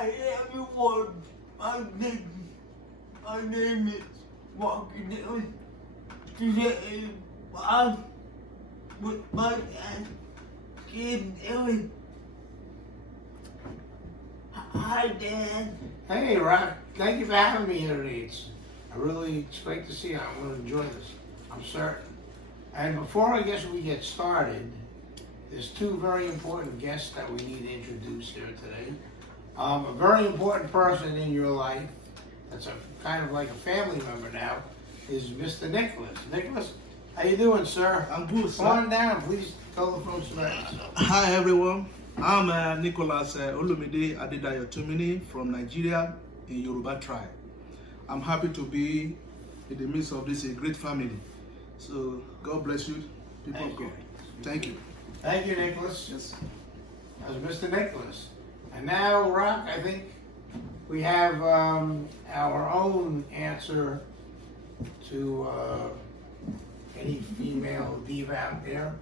Hi everyone, my name is Walker Dillon. Today I'm with my dad, Jim Dillon. Hi Dad. Hey, Rock. Thank you for having me here today. It's great to see you. I'm going to enjoy this. I'm certain. And before I guess we get started, there's two very important guests that we need to introduce here today. A very important person in your life, that's kind of like a family member now, is Mr. Nicholas. Nicholas, how you doing, sir? I'm good, sir. Come on down, please tell the folks about yourself. Hi everyone, I'm Nicholas Olumide Adedayo Tumini from Nigeria in Yoruba tribe. I'm happy to be in the midst of this great family. So God bless you, people of God. Thank you. Thank you, Nicholas. Yes. That was Mr. Nicholas. And now, Rock, I think we have our own answer to any female diva out there.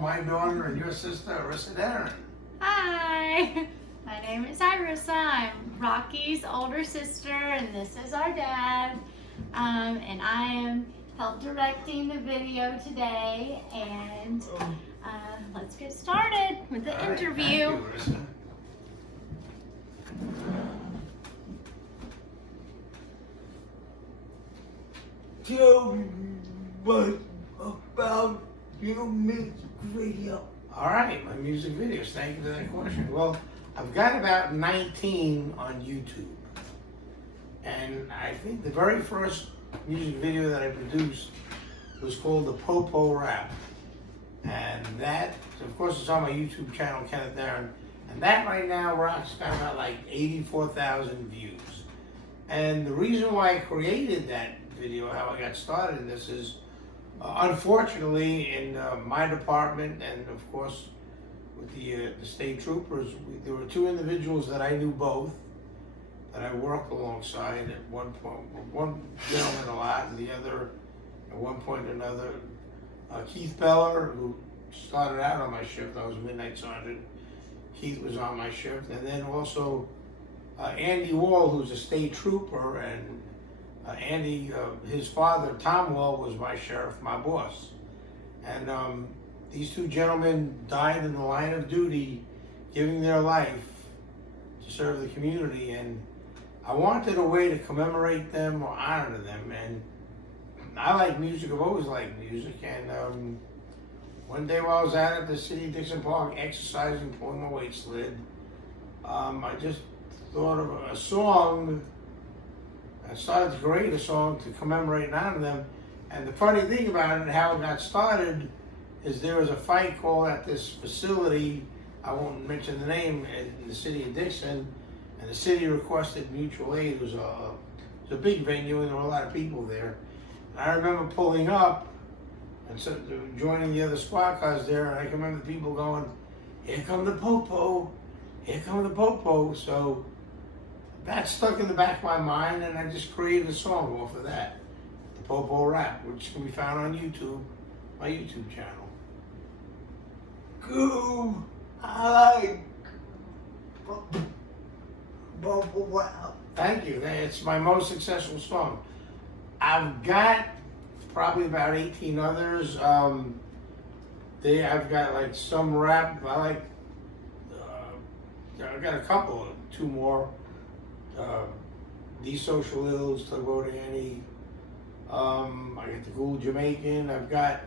My daughter and your sister, Arissa Darren. Hi, my name is Irissa. I'm Rocky's older sister, and this is our dad. And I am help directing the video today. And let's get started with the All right, interview. Thank you, Arissa. Tell me what about your music video. All right, my music videos. Thank you for that question. Well, I've got about 19 on YouTube. And I think the very first music video that I produced was called the Popo Rap. And that, of course, it's on my YouTube channel, Kenneth Darren. And that right now, Rock's got about like 84,000 views. And the reason why I created that video, how I got started in this is, unfortunately, in my department and of course with the state troopers, there were two individuals that I knew both, that I worked alongside at one point. One gentleman a lot, and the other at one point another. Keith Beller, who started out on my shift. I was Midnight Sergeant. Keith was on my shift, and then also Andy Wall, who's a state trooper, and Andy, his father, Tom Wall, was my sheriff, my boss. And these two gentlemen died in the line of duty, giving their life to serve the community. And I wanted a way to commemorate them or honor them. And I like music, I've always liked music. And one day while I was out at the city of Dixon Park exercising, pulling my weight sled, I just thought of a song. I started to create a song to commemorate and honor them. And the funny thing about it, how it got started, is there was a fight call at this facility, I won't mention the name, in the city of Dixon, and the city requested mutual aid. It was a big venue and there were a lot of people there. And I remember pulling up and so joining the other squad cars there, and I can remember people going, "Here come the Popo, here come the Popo." So that stuck in the back of my mind, and I just created a song off of that, the Popo Rap, which can be found on YouTube, my YouTube channel. Cool. I like wow. Thank you. It's my most successful song. I've got probably about 18 others. I've got like some rap. I've got a couple, two more. These Social Ills, Tugboat Annie. I got the Cool Jamaican. I've got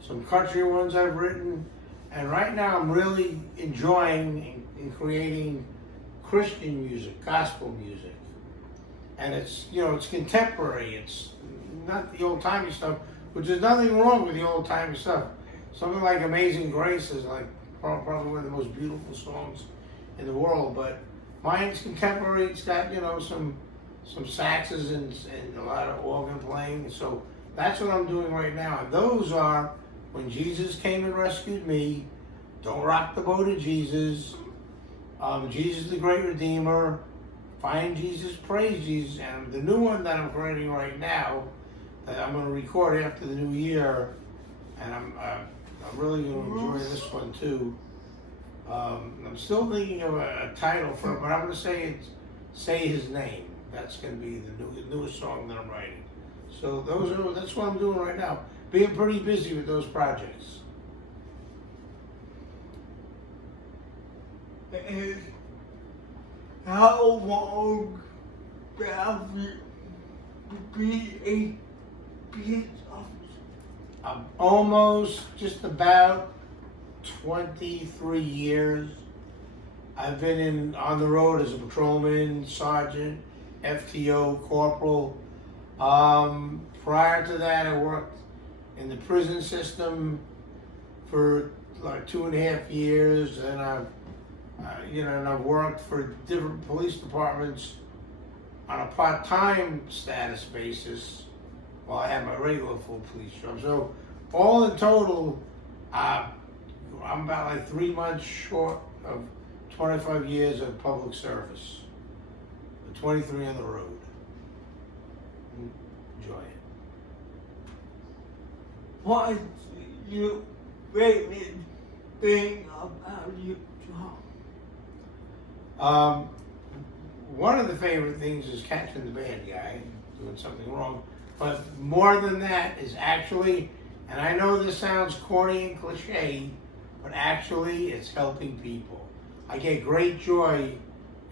some country ones I've written. And right now I'm really enjoying in creating Christian music, gospel music. And it's, it's contemporary. It's not the old-timey stuff, which is nothing wrong with the old-timey stuff. Something like Amazing Grace is like probably one of the most beautiful songs in the world, but mine's contemporary. It's got, some saxes and a lot of organ playing. So that's what I'm doing right now. And those are When Jesus Came and Rescued Me, Don't Rock the Boat of Jesus, Jesus the Great Redeemer, Find Jesus, Praise Jesus, and the new one that I'm creating right now, that I'm going to record after the new year, and I'm really going to enjoy this one too, I'm still thinking of a title for it, but I'm gonna say his name. That's gonna be the newest song that I'm writing. So that's what I'm doing right now. Being pretty busy with those projects. And how long have you been a police officer? I'm almost just about 23 years. I've been on the road as a patrolman, sergeant, FTO, corporal. Prior to that, I worked in the prison system for like 2.5 years, and I've worked for different police departments on a part-time status basis while I had my regular full police job. So all in total, I'm about like 3 months short of 25 years of public service. 23 on the road. Enjoy it. What's your favorite thing about your job? One of the favorite things is catching the bad guy doing something wrong. But more than that is actually, and I know this sounds corny and cliche, but actually it's helping people. I get great joy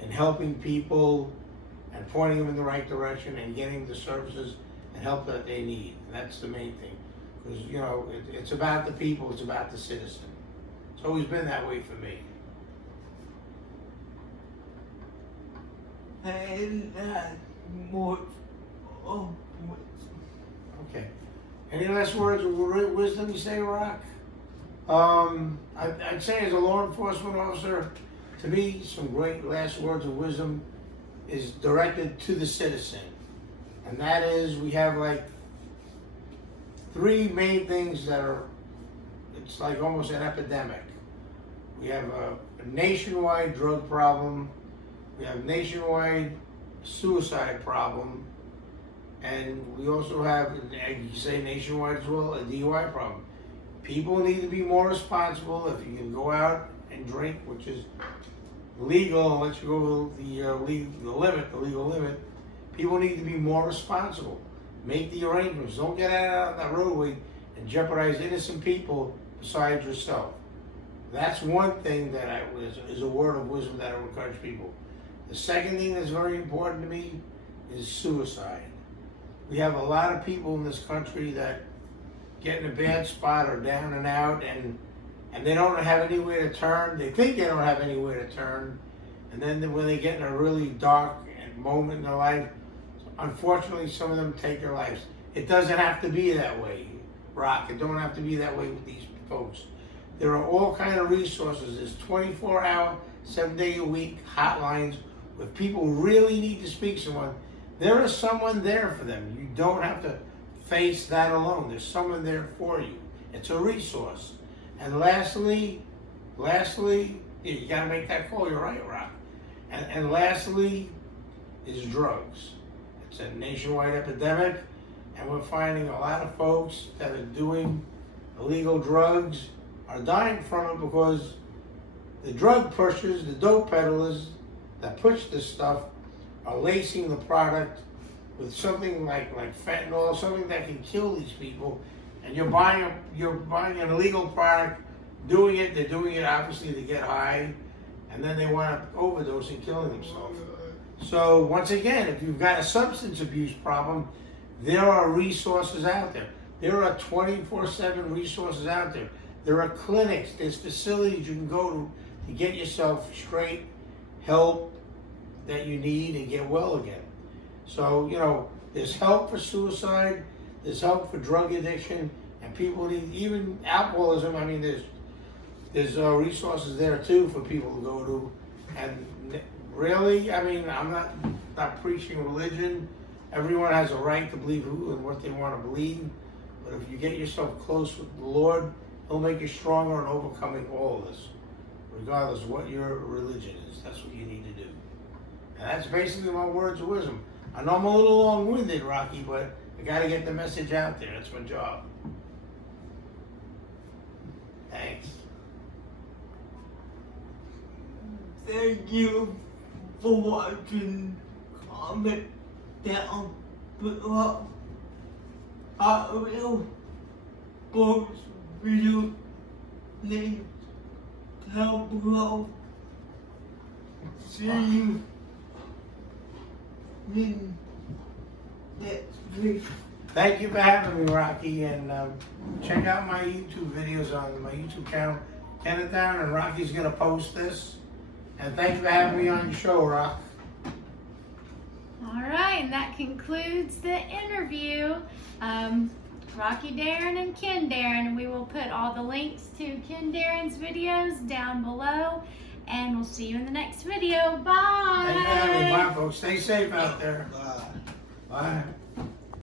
in helping people and pointing them in the right direction and getting the services and help that they need. And that's the main thing. Because, it's about the people, it's about the citizen. It's always been that way for me. And more of Okay. Any last words of wisdom you say, Rock? I'd say as a law enforcement officer, to me, some great last words of wisdom is directed to the citizen. And that is, we have like 3 main things that it's like almost an epidemic. We have a nationwide drug problem, we have nationwide suicide problem, and we also have, you say nationwide as well, a DUI problem. People need to be more responsible. If you can go out and drink, which is legal, unless you go the legal limit, people need to be more responsible. Make the arrangements. Don't get out on that roadway and jeopardize innocent people besides yourself. That's one thing that is a word of wisdom that I would encourage people. The second thing that's very important to me is suicide. We have a lot of people in this country that get in a bad spot or down and out, and they don't have anywhere to turn. They think they don't have anywhere to turn, and then when they get in a really dark moment in their life, unfortunately, some of them take their lives. It doesn't have to be that way, Rock. It don't have to be that way with these folks. There are all kind of resources. There's 24-hour, 7-day-a-week hotlines. If people really need to speak to someone, there is someone there for them. You don't have to face that alone. There's someone there for you. It's a resource. And lastly, you gotta make that call. You're right, Rock. And lastly is drugs. It's a nationwide epidemic, and we're finding a lot of folks that are doing illegal drugs are dying from it because the drug pushers, the dope peddlers that push this stuff are lacing the product with something like fentanyl, something that can kill these people. And you're buying an illegal product, they're doing it obviously to get high, and then they want to overdose and kill themselves. So once again, if you've got a substance abuse problem, there are resources out there. There are 24/7 resources out there. There are clinics, there's facilities you can go to get yourself straight help that you need and get well again. So, there's help for suicide, there's help for drug addiction, and people need, even alcoholism, I mean, there's resources there too for people to go to. And really, I mean, I'm not preaching religion. Everyone has a right to believe who and what they want to believe. But if you get yourself close with the Lord, He'll make you stronger in overcoming all of this, regardless of what your religion is. That's what you need to do. And that's basically my words of wisdom. I know I'm a little long-winded, Rocky, but I got to get the message out there. That's my job. Thanks. thank you for watching. Comment down below. I will post video links down below. See you in next week. Thank you for having me, Rocky, and check out my YouTube videos on my YouTube channel. Count it down, and Rocky's gonna post this. And thank you for having me on your show, Rock. All right, and that concludes the interview. Rocky Darren and Ken Darren. We will put all the links to Ken Darren's videos down below, and we'll see you in the next video. Bye. Thank you for having me, bye, folks. Stay safe out there. Bye. Bye.